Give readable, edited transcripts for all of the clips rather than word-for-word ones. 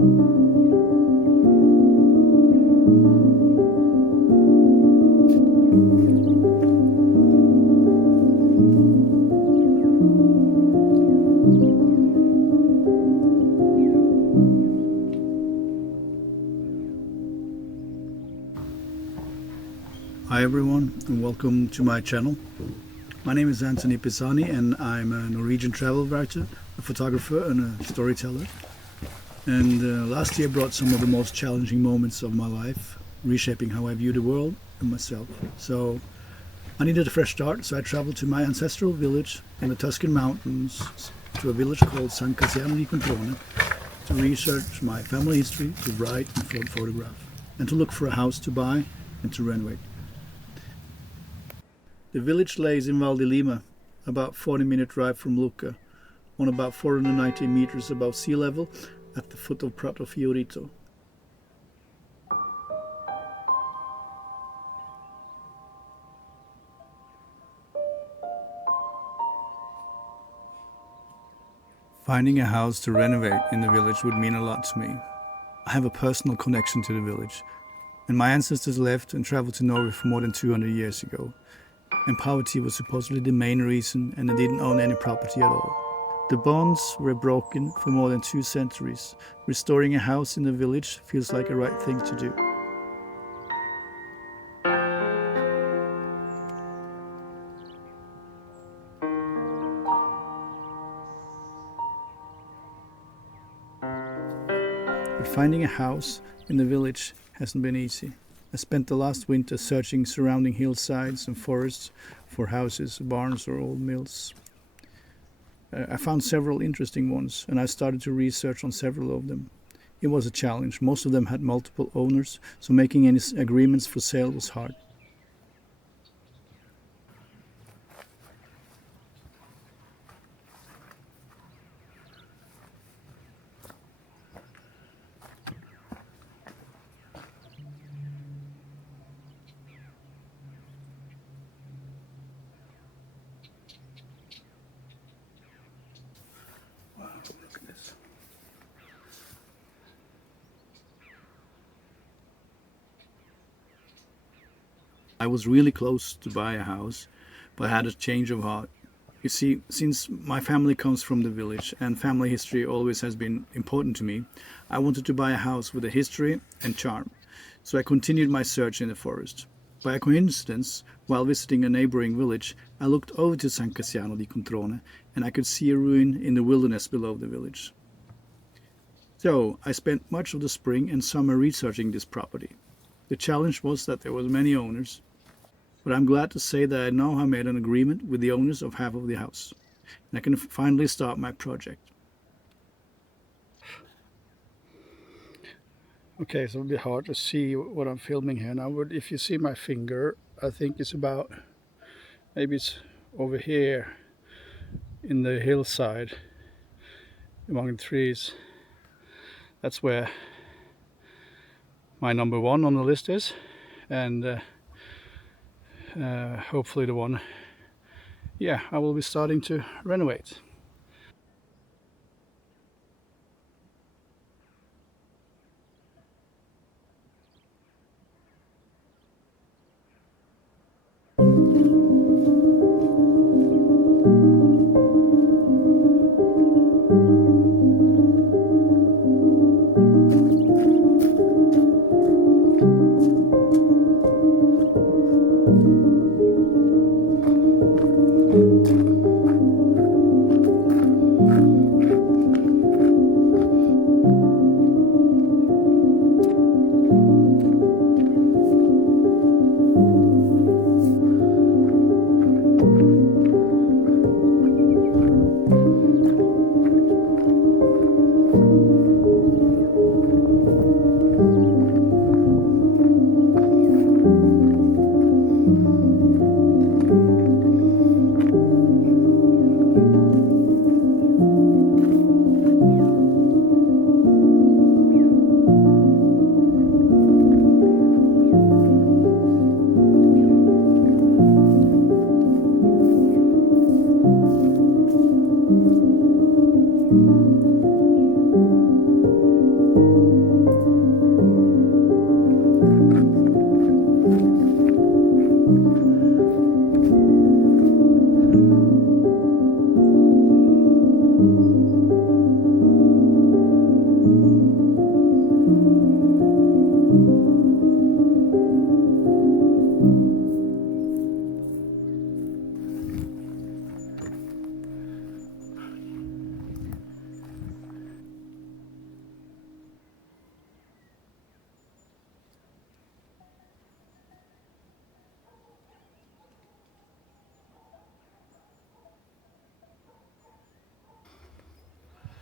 Hi everyone and welcome to my channel. My name is Anthony Pisani and I'm a Norwegian travel writer, a photographer and a storyteller. And last year brought some of the most challenging moments of my life, reshaping how I view the world and myself. So I needed a fresh start, so I traveled to my ancestral village in the Tuscan mountains, to a village called San Casciano di Controne, to research my family history, to write and photograph, and to look for a house to buy and to renovate. The village lays in Val di Lima, about 40-minute drive from Lucca, on about 490 meters above sea level at the foot of Prato Fiorito. Finding a house to renovate in the village would mean a lot to me. I have a personal connection to the village, and my ancestors left and traveled to Norway for more than 200 years ago. And poverty was supposedly the main reason, and they didn't own any property at all. The bonds were broken for more than 2 centuries. Restoring a house in the village feels like a right thing to do. But finding a house in the village hasn't been easy. I spent the last winter searching surrounding hillsides and forests for houses, barns or old mills. I found several interesting ones and I started to research on several of them. It was a challenge. Most of them had multiple owners, so making any agreements for sale was hard. Look at this. I was really close to buy a house, but I had a change of heart. You see, since my family comes from the village and family history always has been important to me, I wanted to buy a house with a history and charm. So I continued my search in the forest. By a coincidence, while visiting a neighboring village, I looked over to San Casciano di Controne and I could see a ruin in the wilderness below the village. So I spent much of the spring and summer researching this property. The challenge was that there were many owners, but I'm glad to say that I now have made an agreement with the owners of half of the house, and I can finally start my project. Okay, so it'll be hard to see what I'm filming here now, but if you see my finger, I think it's about, maybe it's over here in the hillside among the trees. That's where my number 1 on the list is, and hopefully the one, I will be starting to renovate.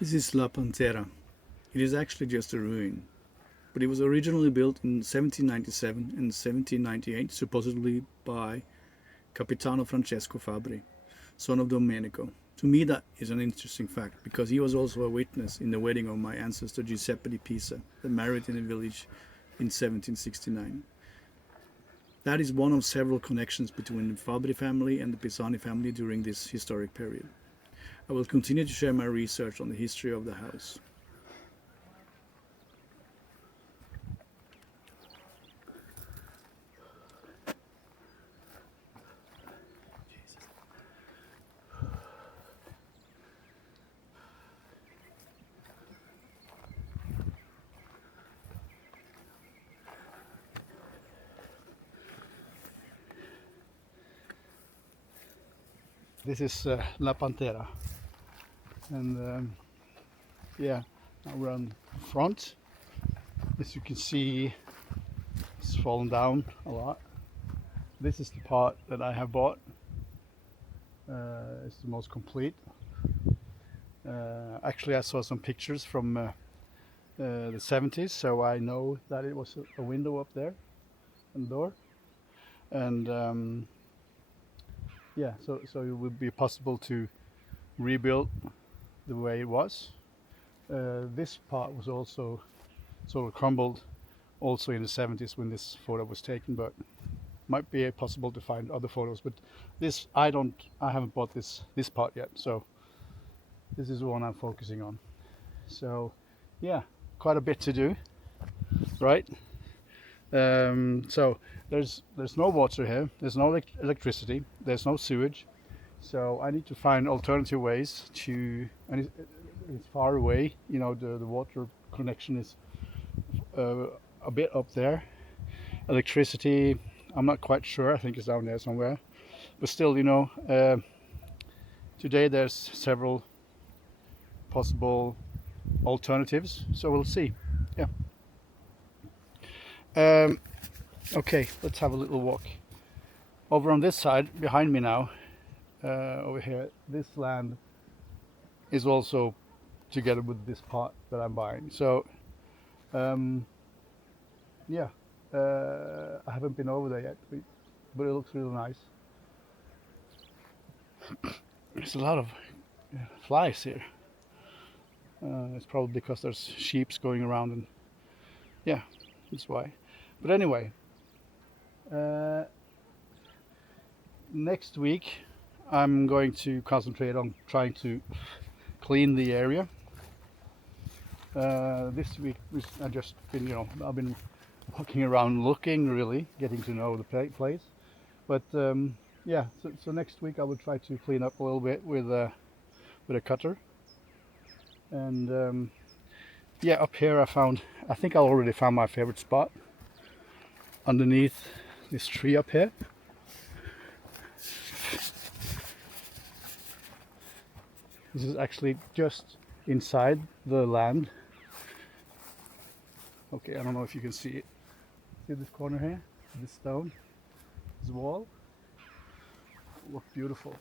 This is La Pantera. It is actually just a ruin, but it was originally built in 1797 and 1798, supposedly by Capitano Francesco Fabri, son of Domenico. To me, that is an interesting fact because he was also a witness in the wedding of my ancestor Giuseppe di Pisa, that married in the village in 1769. That is one of several connections between the Fabri family and the Pisani family during this historic period. I will continue to share my research on the history of the house. This is La Pantera, and yeah, now we're on front. As you can see, it's fallen down a lot. This is the part that I have bought. It's the most complete. Actually, I saw some pictures from the 70s, so I know that it was a window up there and door, and yeah, so it would be possible to rebuild the way it was. This part was also sort of crumbled also in the 70s when this photo was taken, but might be possible to find other photos. But this I haven't bought this part yet, so this is the one I'm focusing on. So yeah, quite a bit to do, right? So there's no water here, there's no electricity, there's no sewage, so I need to find alternative ways to, and it's far away, you know, the water connection is a bit up there. Electricity, I'm not quite sure, I think it's down there somewhere, but still, you know, today there's several possible alternatives, so we'll see. Yeah. Okay, let's have a little walk over on this side behind me now. Over here, this land is also together with this part that I'm buying. So yeah, I haven't been over there yet, but it looks really nice. There's a lot of flies here. It's probably because there's sheep going around, and yeah, that's why. But anyway, next week I'm going to concentrate on trying to clean the area. This week I've just been, you know, I've been walking around looking, really getting to know the place. But yeah, so next week I will try to clean up a little bit with a cutter. And yeah, up here I think I already found my favorite spot underneath this tree up here. This is actually just inside the land. Okay, I don't know if you can see it. See this corner here? This stone? This wall? Look beautiful.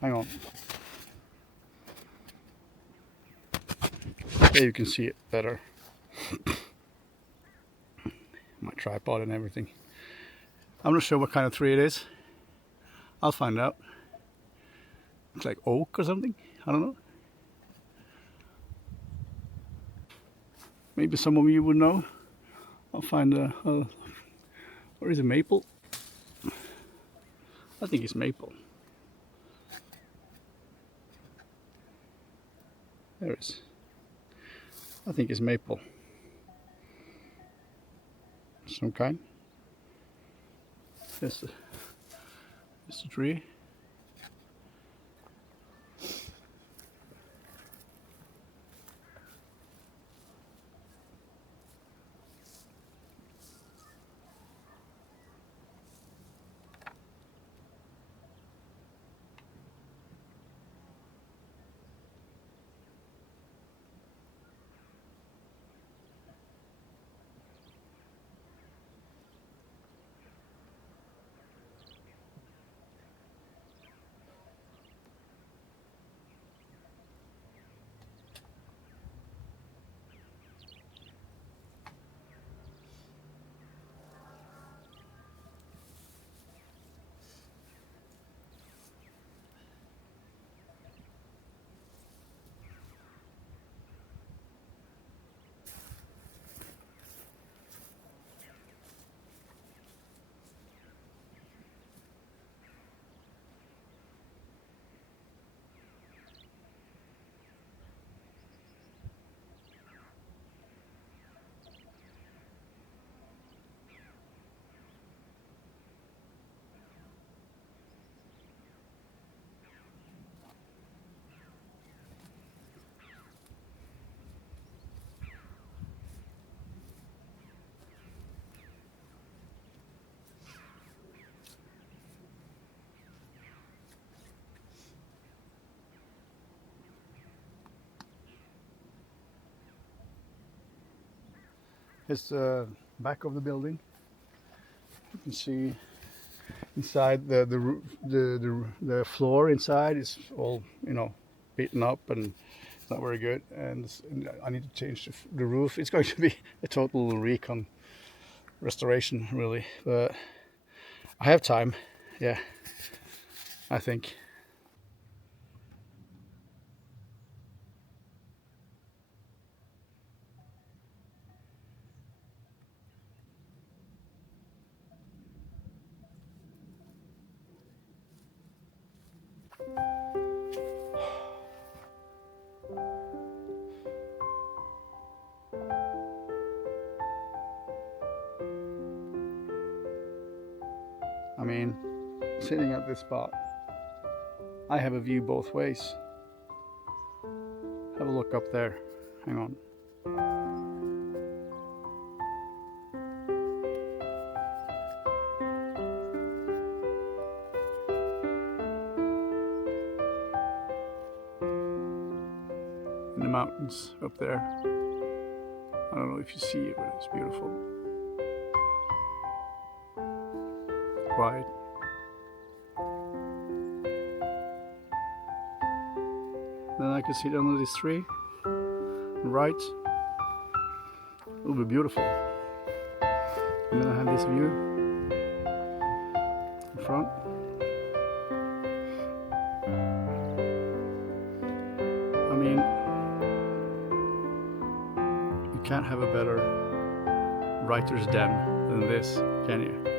Hang on. There you can see it better. My tripod and everything. I'm not sure what kind of tree it is. I'll find out. It's like oak or something. I don't know. Maybe some of you would know. I'll find or is it maple? I think it's maple. There it is. I think it's maple. Some kind. There's the tree. It's the back of the building. You can see inside the floor inside is all beaten up and it's not very good. And I need to change the roof. It's going to be a total recon restoration, really. But I have time. Yeah, I think. I mean, sitting at this spot, I have a view both ways. Have a look up there. Hang on. In the mountains up there. I don't know if you see it, but it's beautiful. Quiet. Then I can sit under this tree, right. It will be beautiful. And then I have this view in front. I mean, you can't have a better writer's den than this, can you?